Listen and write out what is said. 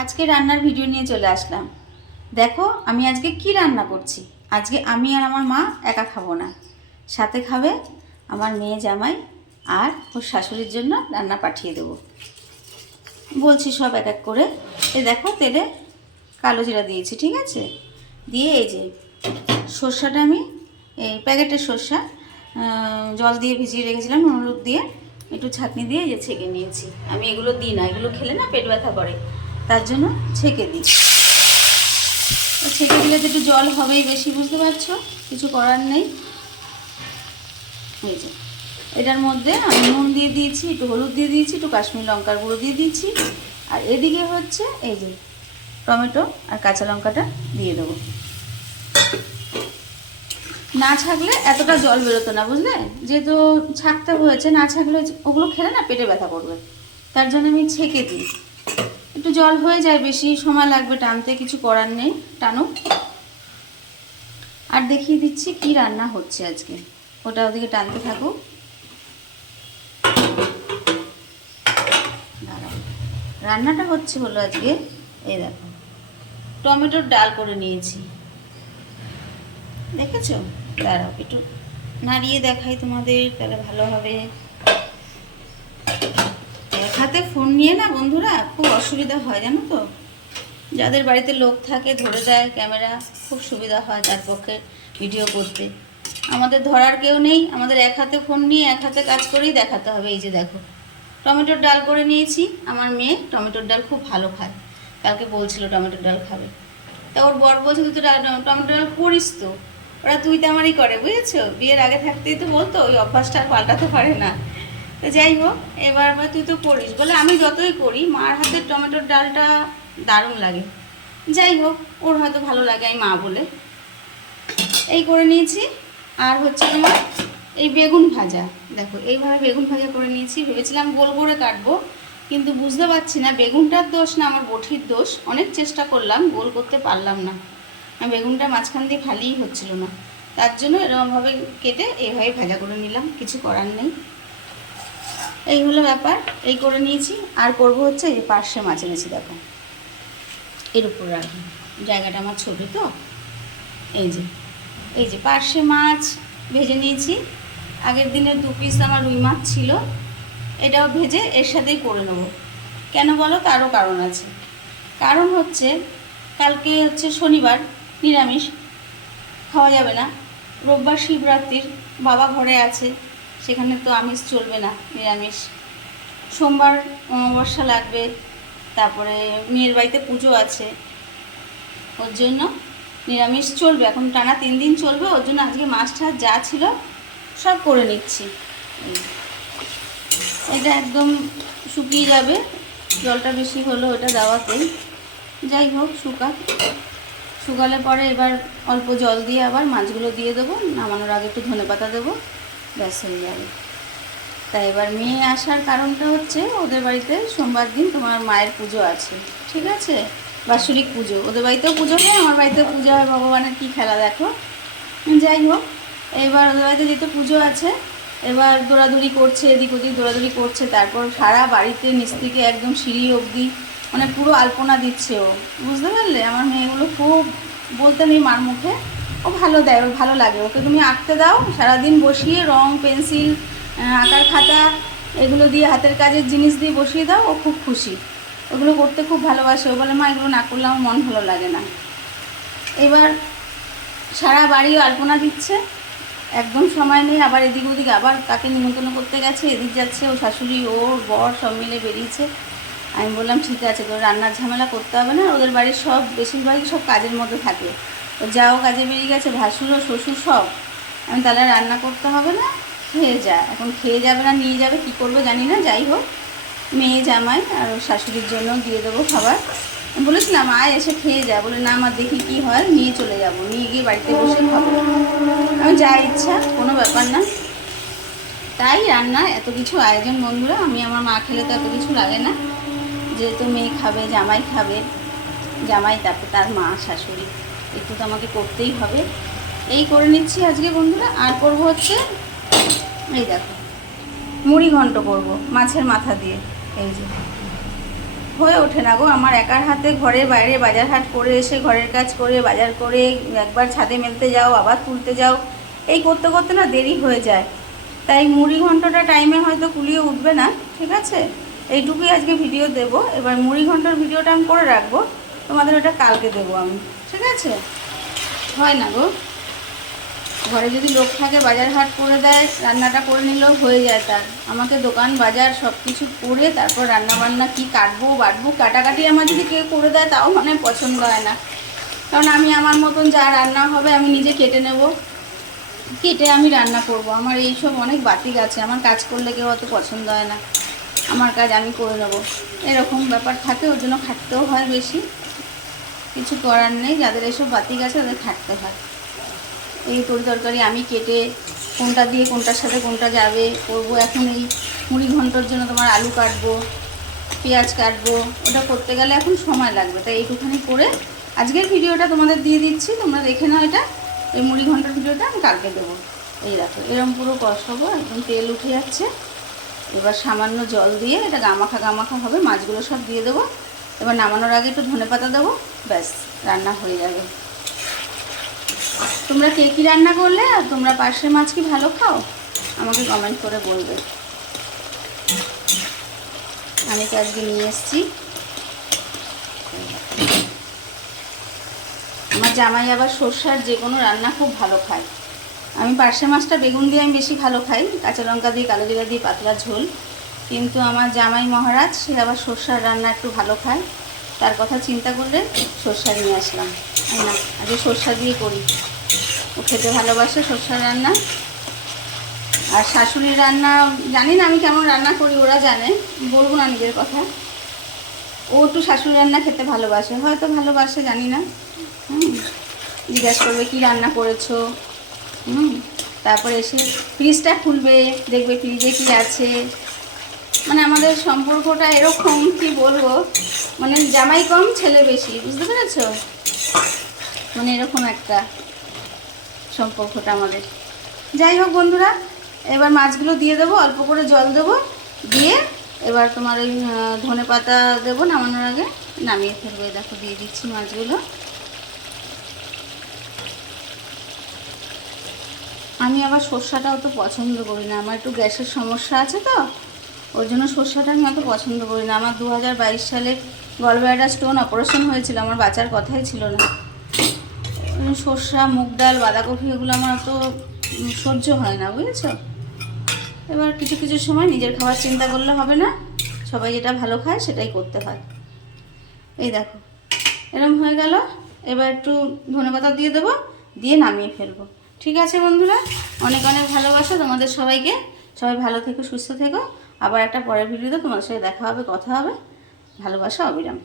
আজকে রান্নার ভিডিও নিয়ে চলে আসলাম। দেখো আমি আজকে কি রান্না করছি। আজকে আমি আর আমার মা একা খাবো না, সাথে খাবে আমার মেয়ে জামাই আর ওর শাশুড়ির জন্য রান্না পাঠিয়ে দেবো। বলছি সব এক এক করে। এই দেখো তেলে কালো জিরা দিয়েছি, ঠিক আছে। দিয়ে এই যে সর্ষাটা আমি এই প্যাকেটের সর্ষা জল দিয়ে ভিজিয়ে রেখেছিলাম, হলুদ দিয়ে একটু ছাঁকনি দিয়ে এই যে ছেঁকে নিয়েছি। আমি এগুলো দিই না, এগুলো খেলে না পেট ব্যথা করে, তার জন্য ছেঁকে দিই। ছেঁকে দিলে তো একটু জল হবেই বেশি, বুঝতে পারছো, কিছু করার নেই। এই যে এটার মধ্যে আমি নুন দিয়ে দিয়েছি, একটু হলুদ দিয়ে দিয়েছি, একটু কাশ্মীর লঙ্কার গুঁড়ো দিয়ে দিয়েছি। আর এদিকে হচ্ছে এই যে টমেটো আর কাঁচা লঙ্কাটা দিয়ে দেবো। না ছাকলে এতটা জল বেরোতো না, বুঝলে, যেহেতু ছাকতে হয়েছে। না ছাকলে ওগুলো খেলে না পেটে ব্যথা করবে, তার জন্য আমি ছেঁকে দিই। একটু জল হয়ে যায়, বেশি সময় লাগবে টানতে, কিছু করার নেই, টানুক। আর দেখিয়ে দিচ্ছি কি রান্না হচ্ছে আজকে, ওটা ওদিকে টানতে থাকুক। রান্নাটা হচ্ছে হলো আজকে এই দেখো টমেটোর ডাল করে নিয়েছি, দেখেছো। দাঁড়াও একটু নাড়িয়ে দেখাই তোমাদের, তাহলে ভালো হবে। এক হাতে ফোন নিয়ে না বন্ধুরা খুব অসুবিধা হয়, জানো তো। যাদের বাড়িতে লোক থাকে ধরে দেয় ক্যামেরা, খুব সুবিধা হয় তার পক্ষে ভিডিও করতে। আমাদের ধরার কেউ নেই, আমাদের এক হাতে ফোন নিয়ে এক হাতে কাজ করেই দেখাতে হবে। এই যে দেখো টমেটোর ডাল করে নিয়েছি। আমার মেয়ে টমেটোর ডাল খুব ভালো খায়, কালকে বলছিল টমেটোর ডাল খাবে। তা ওর বর বলছে তুই তো টমেটোর ডাল করিস তো। ওরা তুই তেমারই করে, বুঝেছো। বিয়ের আগে থাকতেই তো বলতো, ওই অভ্যাসটা আর পাল্টাতে পারে না। তো যাই হোক, এবার তুই তো করিস বলে, আমি যতই করি মার হাতের টমেটোর ডালটা দারুণ লাগে। যাই হোক, ওর হয়তো ভালো লাগে আমি মা বলে এই করে নিয়েছি। আর হচ্ছে তোমার এই বেগুন ভাজা, দেখো এইভাবে বেগুন ভাজা করে নিয়েছি। ভেবেছিলাম গোল করে কাটবো, কিন্তু বুঝতে পারছি না বেগুনটার দোষ না আমার বটির দোষ। অনেক চেষ্টা করলাম, গোল করতে পারলাম না। বেগুনটা মাঝখান দিয়ে খালিই হচ্ছিল না, তার জন্য এরকমভাবে কেটে এইভাবে ভাজা করে নিলাম, কিছু করার নেই। এই হলো ব্যাপার, এই করে নিয়েছি। আর করবো হচ্ছে এই পার্শে মাছ এনেছি, দেখো এর উপর রাখি, জায়গাটা আমার ছোটো তো। এই যে পার্শে মাছ ভেজে নিয়েছি। আগের দিনের 2 পিস আমার রুই মাছ ছিল, এটাও ভেজে এর সাথেই করে নেবো। কেন বলো, তারও কারণ আছে। কারণ হচ্ছে কালকে হচ্ছে শনিবার, নিরামিষ খাওয়া যাবে না। রোববার শিবরাত্রির, বাবা ঘরে আছে, সেখানে তো আমিষ চলবে না, নিরামিষ। সোমবার অমাবস্যা লাগবে, তারপরে মেয়ের বাড়িতে পুজো আছে, ওর জন্য নিরামিষ চলবে। এখন টানা 3 দিন চলবে, ওর জন্য আজকে মাছ টাছ যা ছিল সব করে নিচ্ছি। এটা একদম শুকিয়ে যাবে, জলটা বেশি হলো ওটা দেওয়াতেই। যাই হোক, শুকালে পরে এবার অল্প জল দিয়ে আবার মাছগুলো দিয়ে দেবো। নামানোর আগে একটু ধনেপাতা দেবো, ব্যাস হয়ে যাবে। তাই এবার মেয়ে আসার কারণটা হচ্ছে ওদের বাড়িতে সোমবার দিন তোমার মায়ের পুজো আছে, ঠিক আছে, বাৎসরিক পুজো। ওদের বাড়িতেও পুজো হয়, আমার বাড়িতেও পুজো হয়। ভগবানের কী খেলা দেখো। যাই হোক, এবার ওদের বাড়িতে যেহেতু পুজো আছে, এবার দৌড়াদৌড়ি করছে, এদিক ওদিক দৌড়াদৌড়ি করছে। তারপর সারা বাড়িতে নিচ থেকে একদম সিঁড়ি অবধি মানে পুরো আলপনা দিচ্ছে ও, বুঝতে পারলে। আমার মেয়েগুলো খুব বলতে নেই মার মুখে, ও ভালো দেয়, ওর ভালো লাগে। ওকে তুমি আঁকতে দাও, সারাদিন বসিয়ে রং পেন্সিল আঁকার খাতা এগুলো দিয়ে, হাতের কাজের জিনিস দিয়ে বসিয়ে দাও, ও খুব খুশি। ওগুলো করতে খুব ভালোবাসে। ও বলে মা এগুলো না করলে আমার মন ভালো লাগে না। এবার সারা বাড়ি আলপনা দিচ্ছে, একদম সময় নেই। আবার এদিক ওদিক আবার তাকে নিমন্ত্রণ করতে গেছে, এদিক যাচ্ছে, ও শাশুড়ি ওর বর সব মিলে বেরিয়েছে। আমি বললাম ঠিক আছে, তোর রান্নার ঝামেলা করতে হবে না। ওদের বাড়ির সব বেশিরভাগই সব কাজের মধ্যে থাকে, ও যাও কাজে বেরিয়ে গেছে, ভাসুরও শ্বশুর সব। আমি তাহলে রান্না করতে হবে না, খেয়ে যা। এখন খেয়ে যাবে না নিয়ে যাবে, কী করবো জানি না। যাই হোক, মেয়ে জামাই আর ওর শাশুড়ির জন্য দিয়ে দেবো খাবার। বলেছিলাম আয় এসে খেয়ে যা, বলে না আমার দেখি কি হয়, নিয়ে চলে যাব, নিয়ে গিয়ে বাড়িতে বসে খাবো। আমি যা ইচ্ছা, কোনো ব্যাপার না। তাই রান্না এত কিছু আয়োজন বন্ধুরা। আমি আমার মা খেলে তো এত কিছু লাগে না, যেহেতু মেয়ে খাবে, জামাই খাবে, জামাই তারপর তার মা শাশুড়ি, একটু তো আমাকে করতেই হবে। এই করে নিচ্ছি আজকে বন্ধুরা। আর করবো হচ্ছে এই দেখো মুড়ি ঘন্ট করবো মাছের মাথা দিয়ে। এই যে হয়ে ওঠে না গো আমার একার হাতে। ঘরে বাইরে বাজার হাট করে এসে ঘরের কাজ করে বাজার করে একবার ছাদে মেলতে যাও, আবার তুলতে যাও, এই করতে করতে না দেরি হয়ে যায়। তাই মুড়ি ঘন্টটা টাইমে হয়তো কুলিয়ে উঠবে না, ঠিক আছে? এইটুকুই আজকে ভিডিও দেব। এবার মুড়ি ঘন্টার ভিডিওটা আমি করে রাখবো, তোমাদের ওটা কালকে দেবো আমি, ঠিক আছে? হয় না গো, ঘরে যদি লোক থাকে বাজার হাট করে দেয়, রান্নাটা করে নিলেও হয়ে যায়। তার আমাকে দোকান বাজার সব কিছু করে তারপর রান্না বান্না কি কাটবো বাটবো, কাটাকাটি আমার যদি কেউ করে দেয় তাও মানে পছন্দ হয় না। কারণ আমি আমার মতন যা রান্না হবে আমি নিজে কেটে নেব, কেটে আমি রান্না করব। আমার এইসব অনেক বাতিক আছে, আমার কাজ করলে কেউ অত পছন্দ হয় না, আমার কাজ আমি করে নেব, এরকম ব্যাপার থাকে। ওর জন্য খাটতেও হয় বেশি, কিছু করার নেই। যাদের এসব বাতিক আছে তাদের খাটতে হয়। এই তরকারি আমি কেটে কোনটা দিয়ে কোনটার সাথে কোনটা যাবে করবো। এখন এই মুড়ি ঘন্টর জন্য তোমার আলু কাটবো, পেঁয়াজ কাটবো, ওটা করতে গেলে এখন সময় লাগবে। তাই এইটুখানি করে আজকের ভিডিওটা তোমাদের দিয়ে দিচ্ছি, তোমরা দেখে নাও। এটা এই মুড়ি ঘন্টার ভিডিওটা আমি কালকে দেবো। এই দেখো এরম পুরো কষাবো, একদম তেল উঠে যাচ্ছে। এবার সামান্য জল দিয়ে এটা গামাখা গামাখা হবে, মাছগুলো সব দিয়ে দেবো। এবার নামানোর আগে একটু ধনেপাতা দেবো, ব্যাস রান্না হয়ে যাবে। তোমরা কে কী রান্না করলে আর তোমরা পার্শে মাছ কি ভালো খাও আমাকে কমেন্ট করে বলবে। আমি তো আজকে নিয়ে এসেছি। আমার জামাই আবার সর্ষার যে কোনো রান্না খুব ভালো খায়। আমি পার্শে মাছটা বেগুন দিয়ে আমি বেশি ভালো খাই, কাঁচা লঙ্কা দিয়ে কালো জিরা দিয়ে পাতলা ঝোল। কিন্তু আমার জামাই মহারাজ সে আবার সর্ষার রান্না একটু ভালো খায়, তার কথা চিন্তা করলে সর্ষা নিয়ে আসলাম। না আজকে সর্ষা দিয়ে করি, ও খেতে ভালোবাসে সর্ষার রান্না। আর শাশুড়ির রান্না জানি না আমি কেমন রান্না করি, ওরা জানে, বলবো না নিজের কথা। ও একটু শাশুড়ি রান্না খেতে ভালোবাসে, হয়তো ভালোবাসে জানি না। জিজ্ঞাসা করবে কী রান্না করেছো, তারপরে এসে ফ্রিজটা খুলবে, দেখবে ফ্রিজে কী আছে। মানে আমাদের সম্পর্কটা এরকম, কি বলবো, মানে জামাই কম ছেলে বেশি, বুঝতে পেরেছো? মানে এরকম একটা সম্পর্কটা আমাদের। যাই হোক বন্ধুরা, এবার মাছগুলো দিয়ে দেবো, অল্প করে জল দেবো, দিয়ে এবার তোমার ওই ধনে পাতা দেবো, নামানোর আগে নামিয়ে ফেলবো। দেখো দিয়ে দিচ্ছি মাছগুলো। আমি আবার সর্ষাটাও তো পছন্দ করি না, আমার একটু গ্যাসের সমস্যা আছে তো, ওর জন্য সর্ষাটা আমি অত পছন্দ করি না। আমার 2022 সালে গলব্লাডার স্টোন অপারেশন হয়েছিল, আমার বাঁচার কথাই ছিল না। সর্ষা, মুগ ডাল, বাঁধাকপি এগুলো আমার অত সহ্য হয় না, বুঝেছো? এবার কিছু কিছু সময় নিজের খাবার চিন্তা করলে হবে না, সবাই যেটা ভালো খায় সেটাই করতে হয়। এই দেখো এরকম হয়ে গেল। এবার একটু ধনেপাতা দিয়ে দেবো, দিয়ে নামিয়ে ফেলবো। ঠিক আছে বন্ধুরা, অনেক অনেক ভালোবাসা তোমাদের সবাইকে। সবাই ভালো থেকো, সুস্থ থেকো। আবার একটা পরের ভিডিওতে তোমাদের সাথে দেখা হবে, কথা হবে। ভালোবাসা অবিরাম।